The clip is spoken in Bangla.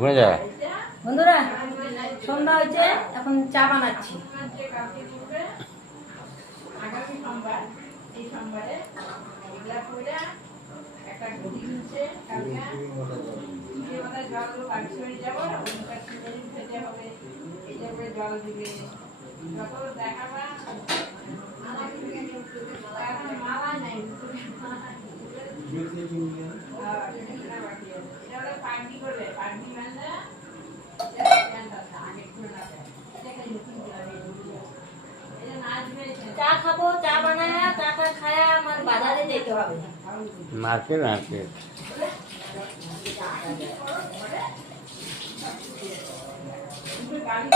ঘুরে যা বন্ধুরা, সন্ধ্যা হয়েছে, এখন চা বানাচ্ছি। চা খাবো, চা বানায়, চাটা খায় আমার বাজারে যেতে হবে। মার্কেট মার্কেট গাড়ি